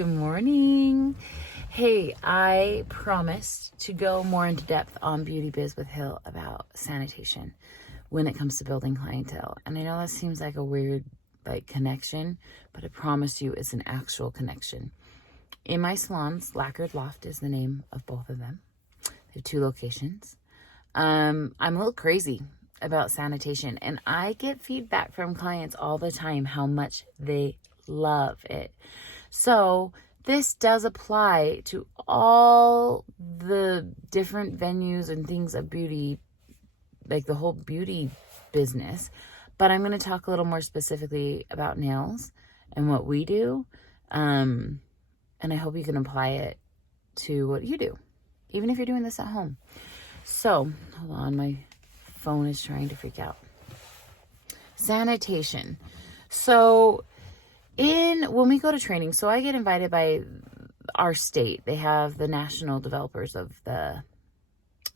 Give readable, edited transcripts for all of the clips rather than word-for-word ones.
Good morning. Hey, I promised to go more into depth on Beauty Biz with Hill about sanitation when it comes to building clientele. And I know that seems like a weird connection, but I promise you it's an actual connection. In my salons, Lacquered Loft is the name of both of them. They have 2 locations. I'm a little crazy about sanitation, and I get feedback from clients all the time how much they love it. So this does apply to all the different venues and things of beauty, like the whole beauty business. But I'm going to talk a little more specifically about nails and what we do. And I hope you can apply it to what you do, even if you're doing this at home. So, hold on, my phone is trying to freak out. Sanitation. So, when we go to training, so I get invited by our state. They have the national developers of the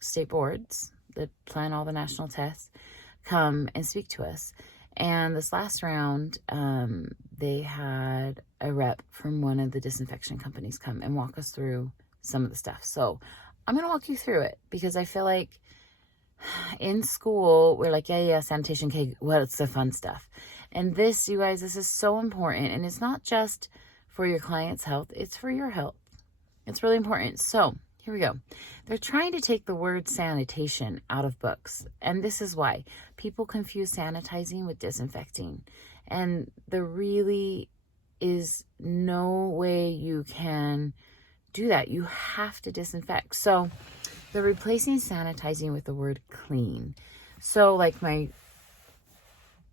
state boards that plan all the national tests come and speak to us. And this last round, they had a rep from one of the disinfection companies come and walk us through some of the stuff. So I'm going to walk you through it because I feel like in school, we're like, yeah, sanitation, okay, what's the fun stuff? And this, you guys, this is so important. And it's not just for your client's health, it's for your health. It's really important. So here we go. They're trying to take the word sanitation out of books. And this is why people confuse sanitizing with disinfecting. And there really is no way you can do that. You have to disinfect. So they're replacing sanitizing with the word clean. So like my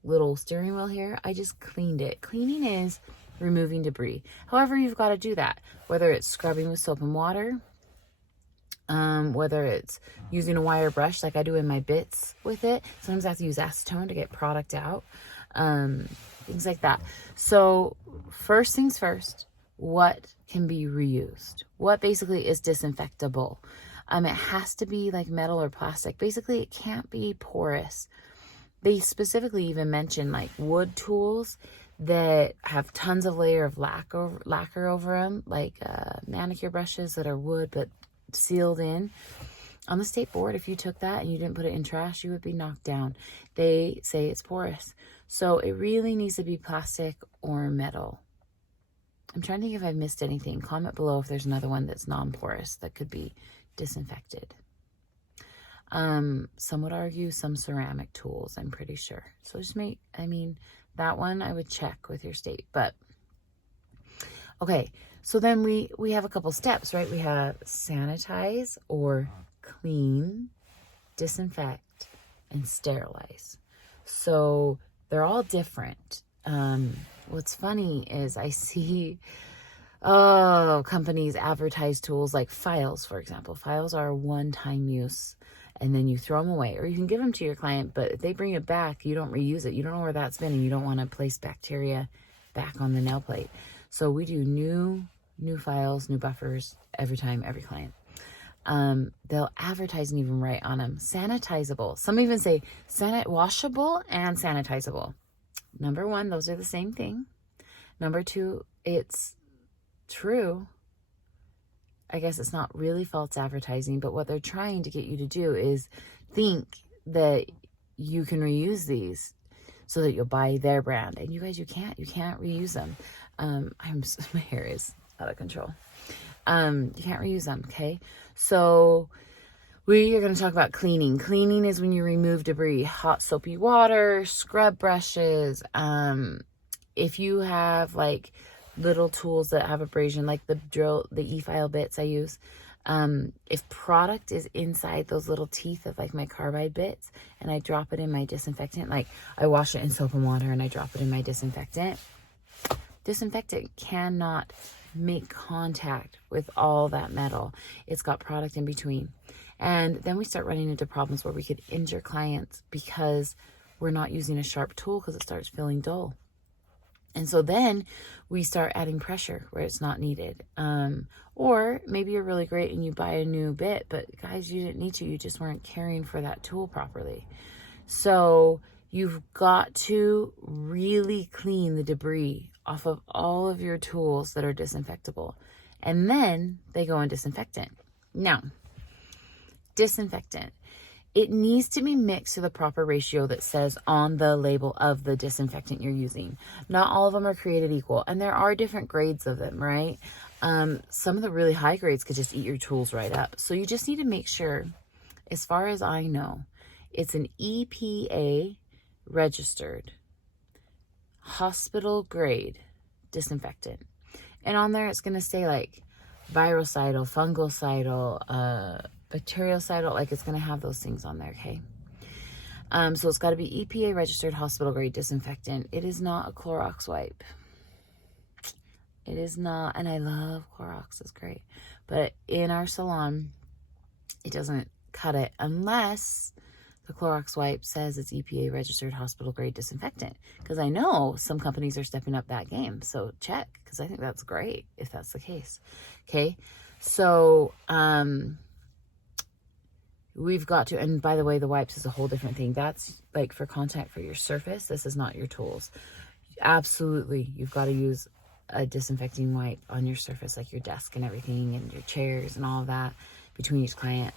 little steering wheel here, I just cleaned it. Cleaning is removing debris. However, you've got to do that, whether it's scrubbing with soap and water, whether it's using a wire brush like I do in my bits with it. Sometimes I have to use acetone to get product out, things like that. So first things first, what can be reused? What basically is disinfectable? It has to be like metal or plastic. Basically, it can't be porous. They specifically even mention like wood tools that have tons of layer of lacquer over them, like manicure brushes that are wood but sealed in. On the state board, if you took that and you didn't put it in trash, you would be knocked down. They say it's porous. So it really needs to be plastic or metal. I'm trying to think if I've missed anything. Comment below if there's another one that's non-porous that could be disinfected. Some would argue some ceramic tools, I'm pretty sure. So just that one I would check with your state. But okay, so then we have a couple steps, right? We have sanitize or clean, disinfect, and sterilize. So they're all different. What's funny is I see companies advertise tools like files, for example. Files are a one-time use, and then you throw them away, or you can give them to your client, but if they bring it back, you don't reuse it. You don't know where that's been, and you don't want to place bacteria back on the nail plate. So we do new files, new buffers every time, every client. They'll advertise and even write on them, sanitizable. Some even say washable and sanitizable. Number 1, those are the same thing. Number 2, it's true. I guess it's not really false advertising, but what they're trying to get you to do is think that you can reuse these so that you'll buy their brand. And you guys, you can't reuse them. My hair is out of control. You can't reuse them. Okay. So we are going to talk about cleaning. Cleaning is when you remove debris, hot soapy water, scrub brushes. If you have like little tools that have abrasion, like the e-file bits I use, if product is inside those little teeth of like my carbide bits and I drop it in my disinfectant, like I wash it in soap and water and I drop it in my disinfectant cannot make contact with all that metal. It's got product in between. And then we start running into problems where we could injure clients because we're not using a sharp tool because it starts feeling dull. And so then we start adding pressure where it's not needed. Or maybe you're really great and you buy a new bit, but guys, you didn't need to. You just weren't caring for that tool properly. So you've got to really clean the debris off of all of your tools that are disinfectable. And then they go in disinfectant. Now, disinfectant. It needs to be mixed to the proper ratio that says on the label of the disinfectant you're using. Not all of them are created equal, and there are different grades of them, right? Some of the really high grades could just eat your tools right up. So you just need to make sure, as far as I know, it's an EPA registered hospital grade disinfectant. And on there, it's going to say like virucidal, fungicidal, bactericidal, like it's going to have those things on there, okay? So it's got to be EPA registered hospital grade disinfectant. It is not a Clorox wipe. It is not, and I love Clorox, it's great. But in our salon, it doesn't cut it unless the Clorox wipe says it's EPA registered hospital grade disinfectant. Because I know some companies are stepping up that game. So check, because I think that's great if that's the case. Okay, so we've got to, and by the way, the wipes is a whole different thing. That's like for contact for your surface. This is not your tools. Absolutely, you've got to use a disinfecting wipe on your surface, like your desk and everything, and your chairs and all of that between each client.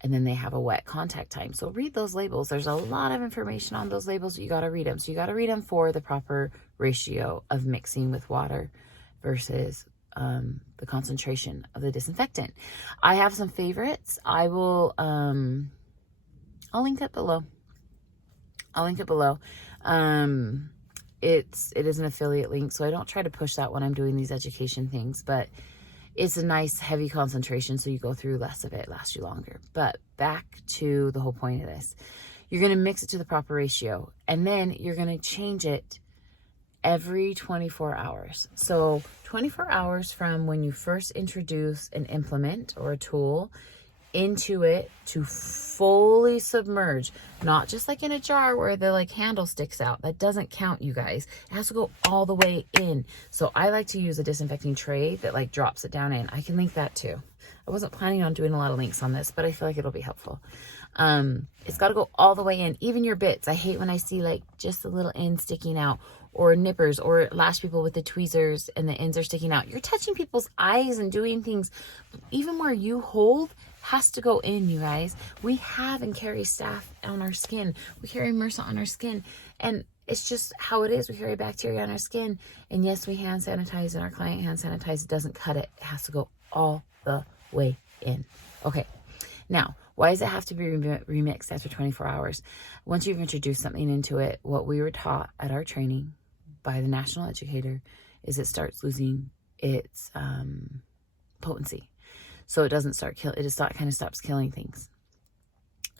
And then they have a wet contact time. So read those labels. There's a lot of information on those labels. You got to read them. So you got to read them for the proper ratio of mixing with water versus the concentration of the disinfectant. I have some favorites. I will, I'll link it below. It is an affiliate link, so I don't try to push that when I'm doing these education things, but it's a nice heavy concentration, so you go through less of it, lasts you longer. But back to the whole point of this. You're going to mix it to the proper ratio, and then you're going to change it every 24 hours. So 24 hours from when you first introduce an implement or a tool into it to fully submerge, not just like in a jar where the like handle sticks out. That doesn't count, you guys. It has to go all the way in. So I like to use a disinfecting tray that like drops it down in. I can link that too. I wasn't planning on doing a lot of links on this, but I feel like it'll be helpful. It's got to go all the way in, even your bits. I hate when I see like just a little end sticking out, or nippers, or lash people with the tweezers and the ends are sticking out. You're touching people's eyes and doing things. Even where you hold has to go in, you guys. We have and carry staph on our skin. We carry MRSA on our skin. And it's just how it is. We carry bacteria on our skin. And yes, we hand sanitize, and our client hand sanitize. It doesn't cut it. It has to go all the way in. Okay. Now, why does it have to be remixed after 24 hours? Once you've introduced something into it, what we were taught at our training by the national educator is it starts losing its potency. So it doesn't start it just kind of stops killing things.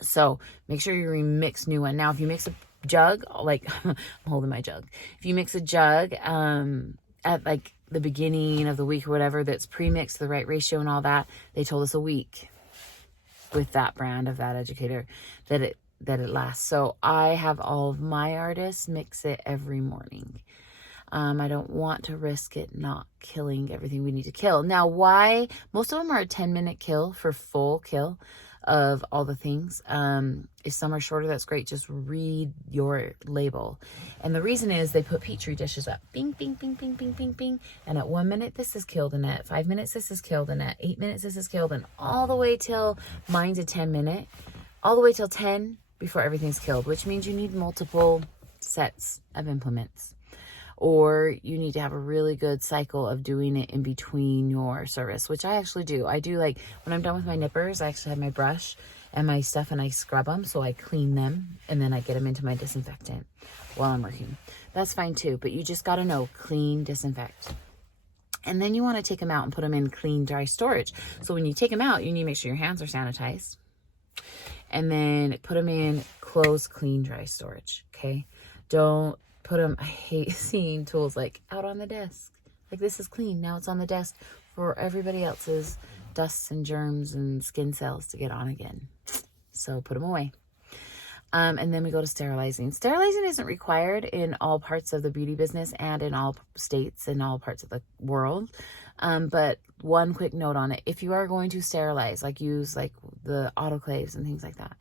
So make sure you remix new one. Now, if you mix a jug, like I'm holding my jug. If you mix a jug at like the beginning of the week or whatever, that's pre-mixed, the right ratio and all that, they told us a week with that brand of that educator that it lasts. So I have all of my artists mix it every morning. I don't want to risk it not killing everything we need to kill. Now, why? Most of them are a 10-minute kill for full kill of all the things. If some are shorter, that's great. Just read your label. And the reason is they put Petri dishes up. Bing, bing, bing, bing, bing, bing, bing. And at 1 minute, this is killed in it. 5 minutes, this is killed in it. 8 minutes, this is killed in. All the way till, mine's a 10-minute. All the way till 10 before everything's killed, which means you need multiple sets of implements. Or you need to have a really good cycle of doing it in between your service, which I actually do. I do, like when I'm done with my nippers, I actually have my brush and my stuff and I scrub them. So I clean them and then I get them into my disinfectant while I'm working. That's fine too, but you just got to know, clean, disinfect. And then you want to take them out and put them in clean, dry storage. So when you take them out, you need to make sure your hands are sanitized. And then put them in closed, clean, dry storage, okay? Don't put them, I hate seeing tools like out on the desk. Like this is clean, now it's on the desk for everybody else's dusts and germs and skin cells to get on again. So put them away. And then we go to sterilizing. Sterilizing isn't required in all parts of the beauty business and in all states and all parts of the world. But one quick note on it. If you are going to sterilize, like use like the autoclaves and things like that,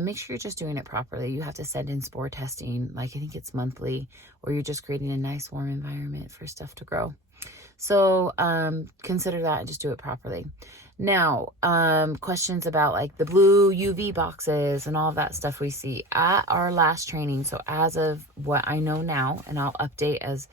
make sure you're just doing it properly. You have to send in spore testing, like I think it's monthly, or you're just creating a nice warm environment for stuff to grow. So consider that and just do it properly. Now, questions about like the blue UV boxes and all of that stuff we see at our last training. So as of what I know now, and I'll update as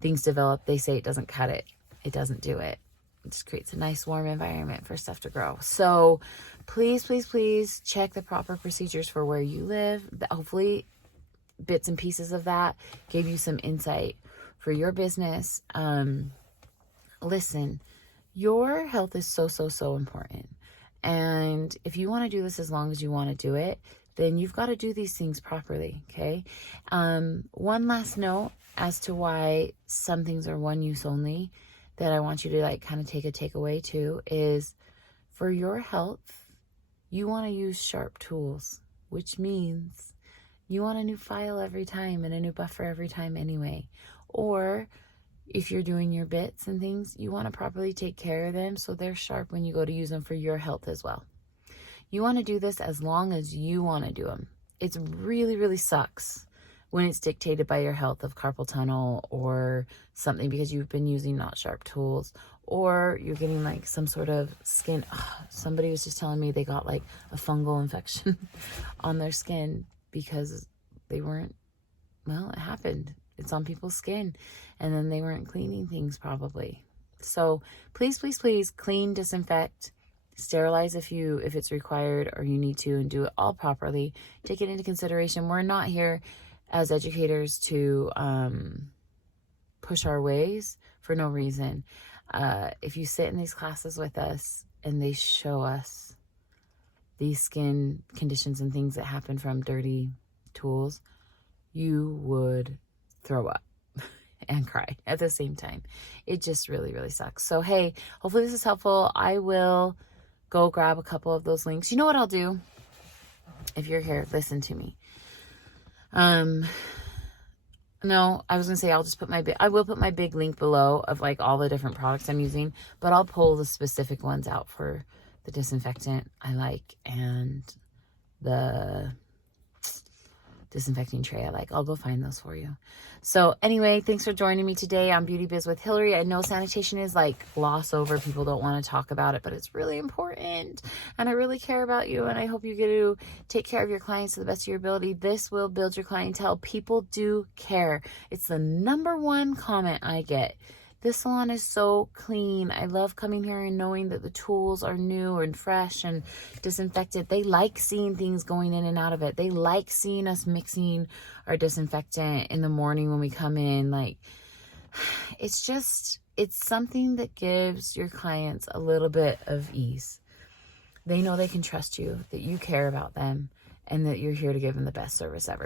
things develop, they say it doesn't cut it. It doesn't do it. It just creates a nice warm environment for stuff to grow. So please, please, please check the proper procedures for where you live. Hopefully bits and pieces of that gave you some insight for your business. Listen, your health is so, so, so important. And if you want to do this as long as you want to do it, then you've got to do these things properly, okay? One last note as to why some things are one use only that I want you to like kind of take a takeaway to is for your health, you want to use sharp tools, which means you want a new file every time and a new buffer every time anyway. Or if you're doing your bits and things, you want to properly take care of them so they're sharp when you go to use them for your health as well. You want to do this as long as you want to do them. It's really, really sucks when it's dictated by your health of carpal tunnel or something because you've been using not sharp tools, or you're getting like some sort of skin. Somebody was just telling me they got like a fungal infection on their skin because they weren't, well, it happened. It's on people's skin, and then they weren't cleaning things probably. So please, please, please clean, disinfect, sterilize if it's required or you need to, and do it all properly. Take it into consideration. We're not here as educators to push our ways for no reason. If you sit in these classes with us and they show us these skin conditions and things that happen from dirty tools, you would throw up and cry at the same time. It just really, really sucks. So, hey, hopefully this is helpful. I will go grab a couple of those links. You know what I'll do? If you're here, listen to me. No, I was going to say I will put my big link below of like all the different products I'm using, but I'll pull the specific ones out for the disinfectant I like and the disinfecting tray I like. I'll go find those for you. So anyway, thanks for joining me today on Beauty Biz with Hillary. I know sanitation is like gloss over. People don't want to talk about it, but it's really important. And I really care about you. And I hope you get to take care of your clients to the best of your ability. This will build your clientele. People do care. It's the #1 comment I get. This salon is so clean. I love coming here and knowing that the tools are new and fresh and disinfected. They like seeing things going in and out of it. They like seeing us mixing our disinfectant in the morning when we come in. Like, it's something that gives your clients a little bit of ease. They know they can trust you, that you care about them, and that you're here to give them the best service ever.